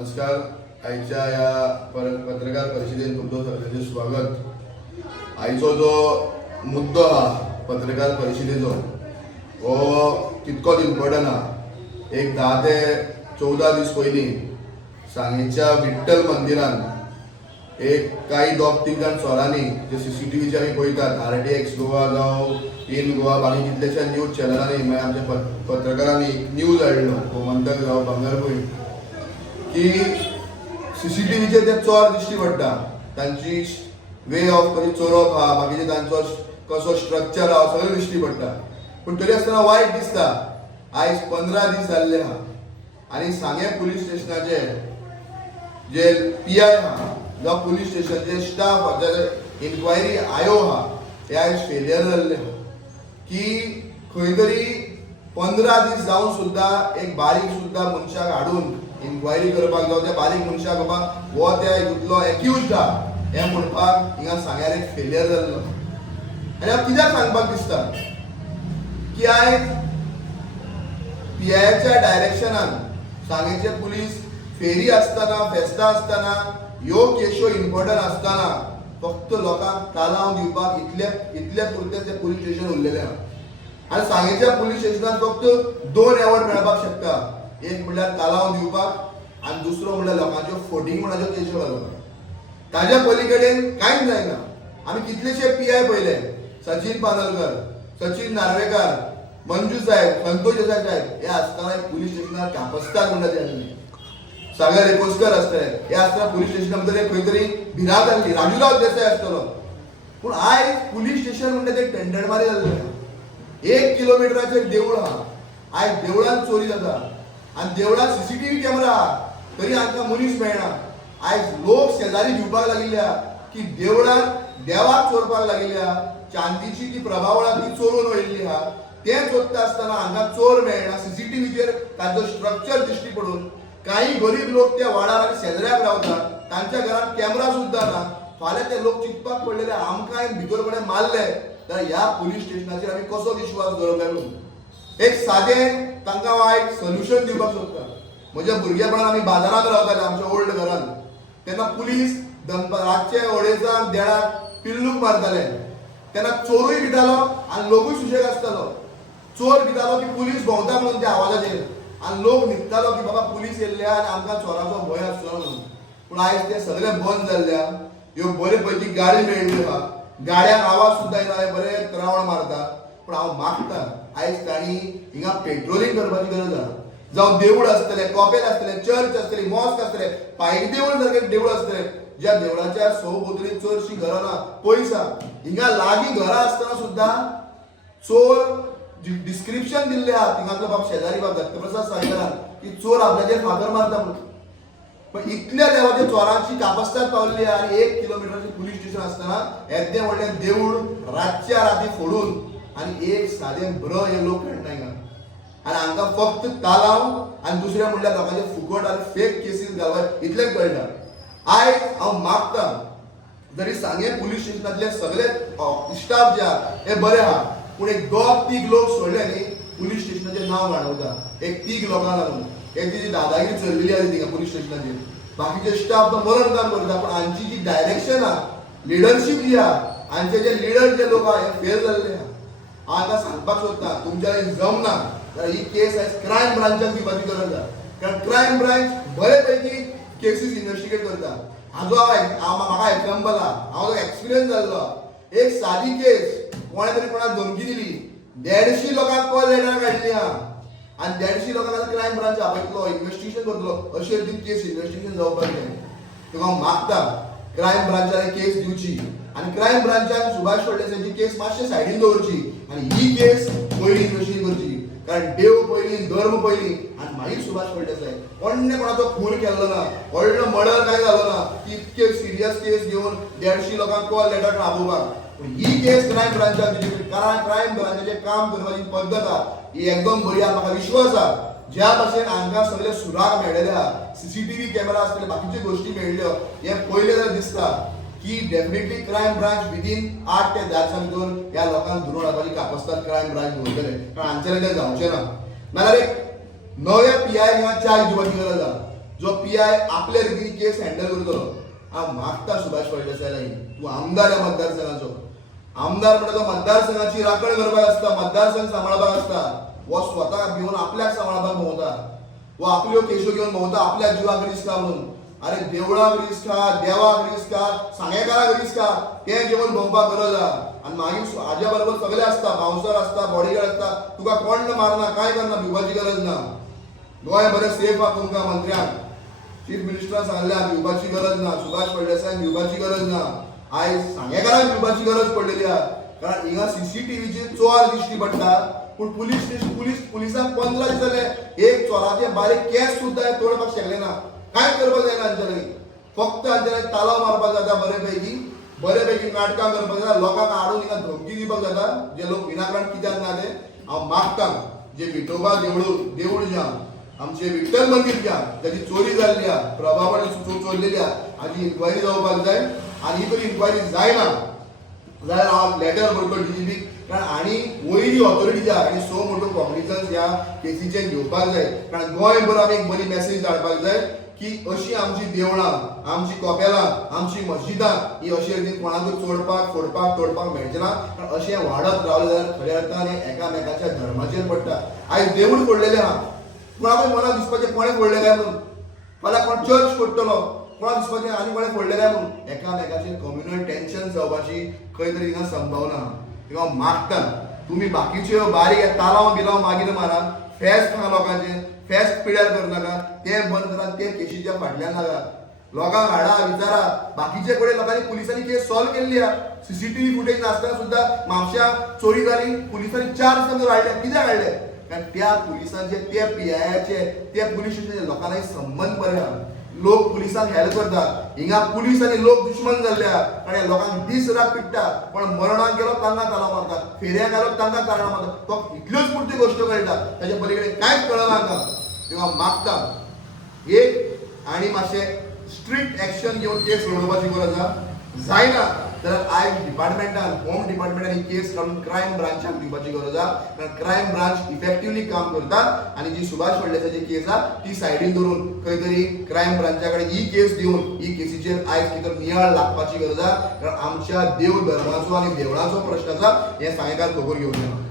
नमस्कार. आयच्या या पर पत्रकार परिषदेत तुमचं सगळ्यांचे स्वागत. आयचो जो मुद्दो हा पत्रकार परिषदेचो हो तितकोच इम्पॉर्टंट हा एक धा ते चवदा दीस पयलीं सांगेच्या विठ्ठल मंदिरान एक काही दोग तीग जाण चोरांनी जे सीसीटीव्हीचे आमी पळयतात आर टी एक्स गोवा जावं इन गोवा बाकी कितलेशा न्यूज चॅनलांनी मागीर आमच्या पत्रकारांनी न्यूज हाडलो गोमंतक हो जावं भांगरभूंय की सीसीटीव्हीचे ते चोर दिश्टी पडटा. तांची वे ऑफ कशी चोरप हा बाकीचे तांचो कसो स्ट्रक्चर हा सगळें दिश्टी पडटा. पूण तरी आसतना वायट दिसता. आयज पंदरा दीस जाल्ले आहा आनी सांगे पुलीस स्टेशनाचे जे पी आय आहा जावं पुलीस स्टेशनाचे स्टाफ आहा जे इन्क्वायरी आयो आहा हे आयज फेलियर जाल्ले आहा की खंय तरी पंदरा दीस जावन सुद्दां एक बारीक सुद्दां मनशाक हाडून इन्क्वायरी करपाक जावं त्या बारीक मनशाक बाबा हो त्या हितूंतलो एक्यूज हा. हें म्हणपाक हिंगा सांग्यार एक फेलियर जाल्लो. आनी हांव कित्याक सांगपाक दिसता? की आयज पीआयच्या डायरेक्शनान सांगेचे पुलीस फेरी आसतना फेस्तां आसतना ह्यो केश्यो इम्पॉर्टंट आसतना फक्त लोकांक तालांव दिवपाक इतले इतले पुरते ते पुलीस स्टेशन उरलेले आहा आनी सांगेच्या पुलीस स्टेशनात फक्त दोन एवॉर्ड मेळपाक शकता. एक म्हणल्यार तालाव दिवपाक आनी दुसरो म्हणल्यार लोकांच्यो फोटींग म्हणाच्यो केश्यो घालप ताज्या पलीकडेन कांयच जायना. आमी कितलेशे पी आय पयले सचिन पानलकर सचिन नार्वेकार मंजू साहेब संतोष देसाय साहेब हे आसतना एक पुलीस स्टेशनार कापस्तार म्हणटा ते आसले सागर रेपोस्कर आसतले हे आसतना पुलीस स्टेशना भितर खंय तरी भिरांत आसली राजूराव देसाय आसतलो पूण आयज पुलीस स्टेशन म्हणटा ते टेंडरमारी जाल्लें एक किलोमीटरचे देवूळ आहा आयज देवळान चोरी जाता आनी देवळांत सीसीटीव्ही कॅमेरा आहा तरी आमकां मनीस मेळना आयज लोक शेजारी भिवपाक लागिल्ल्या. की देवळांत देवाक चोरपाक लागिल्ल्या. चांदीची ती प्रभावळा ती चोरून वयल्ली आहा तें चोरता आसतना हांगा चोर मेळना. सीसीटीव्हीचेर ताचो स्ट्रक्चर दिश्टी पडून काही गरीब लोक त्या वाडार आणि शेजाऱ्याक रावतात तांच्या घरात कॅमेरा सुद्दां ना. फाल्यां ते लोक चिंतपाक पडलेले आमकां भितर कडेन मारले तर ह्या पुलीस स्टेशनाचेर आमी कसो विश्वास दवरप एक सादें तांकां हांव एक सोल्युशन दिवपाक सोदता म्हज्या भुरगेपणान आमी बाजारांत रावताले आमच्या ओल्ड घरान तेन्ना पुलीस दनप रातचे अडेजांक देडाक पिल्लूक मारताले. तेन्ना चोरूय भितालो आनी लोकूय सुशेग आसतालो चोर भितालो की पुलीस भोंवता म्हणून त्या आवाजाचेर आनी लोक न्हिदतालो की बाबा पुलीस येयल्ले आनी आमकां चोराचो भंय आसतलो म्हणून. पूण आयज तें सगळें बंद जाल्ल्या ह्यो बरे पैकी गाडी मेळिल्ल्यो आहा गाड्यांक आवाज सुद्दां येना हे बरे त्रावण मारता पूण हांव मागता आयज ताणी हिंगा पेट्रोलिंग करपाची गरज आहा जावं देवूळ आसतले कॉपेल आसतले चर्च आसतली मॉस्क आसतले पायक देवूळ सारखे देवूळ आसतले ज्या देवळाच्या सभोवतणी चडशीं घरां ना पयस. आहा हिंगा लागीं घरां आसतना सुद्दां चोर डिस्क्रिप्शन दिल्ले आहा थिंगातलो बाब शेजारी बाब दत्तप्रसाद सांगताना की चोर आपल्याचेर फादर मारता म्हणून. पण इतल्या देवाच्या चोरांची कापस्ताद पावल्ली आनी आणि एक किलोमिटरचे पुलीस स्टेशन असताना येदे व्हडलें देवूळ रातच्या राती फोडून आणि एक सादें ब्र हे लोक खेळटाय आणि हांकां फक्त तालाव आणि दुसरें म्हणल्यार लोकांचे फुकट आनी फेक केसीस घालप इतलेंच कळटा आयज हांव मागता जरी सांगे पुलीस स्टेशनातले सगळे स्टाफ जे आहा हे बरे आहा पूण एक दोग तीग लोक सोडले न्ही पुलीस स्टेशनाचें नांव वाडवता एक तीग लोकां लागून. एक ती दादागिरी चल्लेली आली थिंगा पुलीस स्टेशनाचेर बाकीचे स्टाफ तो मरण काम करता पण हांची जी डायरेक्शन आहा लिडरशीप जी आहा हांचे जे लिडर जे लोक आहा हे फेल जाल्ले आहा आतां सांगपाक सोदता तुमच्या जमना जाल्यार ही केस आयज क्रायम ब्रांचाक दिवपाची गरज आसा कारण क्रायम ब्रांच बरे पैकी केसीस इन्व्हेस्टिगेट करता हाजो हांव म्हाका एग्जाम्पल आहा हांव एक्सपिरियन्स जाल्लो एक सादी केस कोणें तरी कोणाक धमकी दिली. देडशी लोकांक कॉल लेटर काडली हा. आनी देडशी लोकांक क्रायम ब्रांच आपयतलो इन्व्हेस्टिगेशन करतलो अशी ती केस इन्व्हेस्टिगेशन जावपाक जाय तुका हांव मागता क्रायम ब्रांचान केस दिवची आनी क्रायम ब्रांचान सुभाष फडणवीसाची केस मातशे सायडीन दवरची आनी ही केस पयली इन्व्हेस्टिगेशन करची कारण देव पयली धर्म पयली आनी मागीर सुभाष फडणवीसाय व्हडले कोणाचो खून केल्लो ना व्हडलो मर्डर काय जालो ना इतके सिरियस केस घेवन देडशी लोकांक कॉल लेटर राबोवपाक पूण ही केस क्रायम ब्रांचाची कारण क्रायम ब्रांचाचें काम करपाची पद्दत आहा. ही एकदम बरी आहा म्हाका विश्वास आहा. ज्या भाशेन हांगा सगळे सुराग मेळिल्ले आहा सीसीटीव्ही कॅमेरा आसतले बाकीच्यो गोश्टी मेळिल्ल्यो हे पयलें जाल्यार दिसता की डेफिनेटली क्रायम ब्रांच विदिन आठ ते धा दिसां भितर ह्या लोकांक धरून हाडपाची कापस्ताद क्रायम ब्रांच दवरतले कारण हांगच्यान तें जावचें ना. नाल्यार एक नव्या पी आय किंवा चार्ज दिवपाची गरज आहा जो पी आय आपल्या रितीने केस हँडल करतलो हांव मागता सुभाष फळदेसाय तूं आमदार ह्या मतदारसंघाचो. आमदार म्हणटा तो मतदारसंघाची राखण करपाक आसता मतदारसंघ सांबाळपाक आसता वो स्वताक घेवन आपल्याक सांबाळपाक भोंवता वो आपल्यो केशो घेवन भोंवता आपल्या जिवाक रिस्क म्हणून अरे देवळाक रिस्क का देवाक रिस्क का सांगेकारा रिस्क का? तें जेवण भोंवपाक गरज हा आनी मागीर हाज्या बरोबर सगळे आसता बाउन्सर आसता बॉडीगार्ड आसता तुका कोण मारना कांय करना भिवपाची गरज ना. गोंय बरें सेफ हा तुमकां मंत्र्याक चीफ मिनिस्टरान सांगल्या भिवपाची गरज ना. सुभाष फळदेसाय भिवपाची गरज ना. आयज सांगेकाराक भिवपाची गरज पडलेली हा कारण हिंगा सीसीटीव्हीचे चोर दिश्टी पडटा पूण पुलीस स्टेशन पुलीस पुलिसांक पंदरा दीस जाले एक चोराचे बारीक केस सुद्दां तोडपाक शकले ना. काय करपाक जायना हांच्या फक्त हांच्या लागीं तालाव मारपाक जाता बरेपैकी बरेपैकी नाटकां करपाक जाता. लोकांक हाडून हिंगा धमकी दिवपाक जाता. जे लोक विनाकारण कित्याक ना ते? हांव मागतां जे विठोबा देवळू देवूळ जे आहा आमचे विठ्ठल मंदिर घ्या त्याची चोरी जाल्ली आहा. प्रभावान चोरलेली आहा. हाची इन्क्वायरी जावपाक जाय आनी ही तरी इन्क्वायरी जायना. जाल्यार हांव लेटर बरोबर डीजीपीक कारण आनी वयली ऑथॉरिटी आहा. आनी सो मोठो कॉम्पिटिशन्स ह्या केसीचे घेवपाक जाय कारण गोंयभर आमी एक बरी मॅसेज धाडपाक जाय. की अशी आमची देवळां आमची कोपेलां आमची मस्जिदां ही अशी रितीन कोणाकूय चोडपाक फोडपाक तोडपाक मेळचे ना पण अशें वाडत रावलें जाल्यार खऱ्या अर्थान हें एकामेकाच्या धर्माचेर पडटा. आयज देवूळ फोडलेलें आहा पूण आमी मनाक दिसपाचें कोणें फोडलें काय म्हणून? फाल्यां कोण चर्च फोडटलो कोणाक दिसपाचें आनी कोणें फोडलें काय म्हणून? एकामेकाचेर कम्युनल टेन्शन जावपाची खंय तरी हिंगा संभावना. आहा मागता तुमी बाकीच्यो बारीक तालांव बिलांव मागीर मारा फेस्त आहा लोकांचें फेस्त पिड्यार करनाका तें बंद करा तें केशीच्या फाटल्यान लागा लोकांक हाडा विचारा. बाकीचे कडेन लोकांनी पुलिसांनी केस सॉल्व केल्ली आहा. सीसीटीव्ही फुटेज नासतना सुद्दां म्हापशा चोरी जाली पुलिसांनी चार दिसांनी हाडले कित्याक हाडले कारण त्या पुलिसांचे त्या पीआयचे त्या पुलीस स्टेशनचे लोकांना संबंध बरे आहा लोक पुलिसांक हेल्प करतात. हिंगा पुलीस आनी लोक दुश्मन जाल्ल्या आणि लोकांक दीस रात पिट्टा पण मरणाक गेलो तांकां ताला मारतात. फेऱ्याक गेलो तांकां ताळा मारतात. तो इतल्योच पुरती गोश्ट कळटा ताचे पलीकडे कांयच कळना तांकां तेव्हा मागता एक आनी मातशें स्ट्रिक्ट एक्शन घेवन केस सोडोवपाची गरज आसा जायना जाल्यार आयज डिपार्टमेंटान होम डिपार्टमेंटान ही केस काडून क्रायम ब्रांचाक दिवपाची गरज आहा कारण क्रायम ब्रांच इफेक्टिवली काम करता आनी जी सुभाष फळदेसाची केस आहा ती सायडीन दवरून खंय तरी क्रायम ब्रांचा कडेन ही केस दिवन ही केसीचेर आयज कितें नियाळ लागपाची गरज आहा. कारण आमच्या देव धर्माचो आनी देवळाचो प्रश्न आसा हें सांगेकार खबर घेवन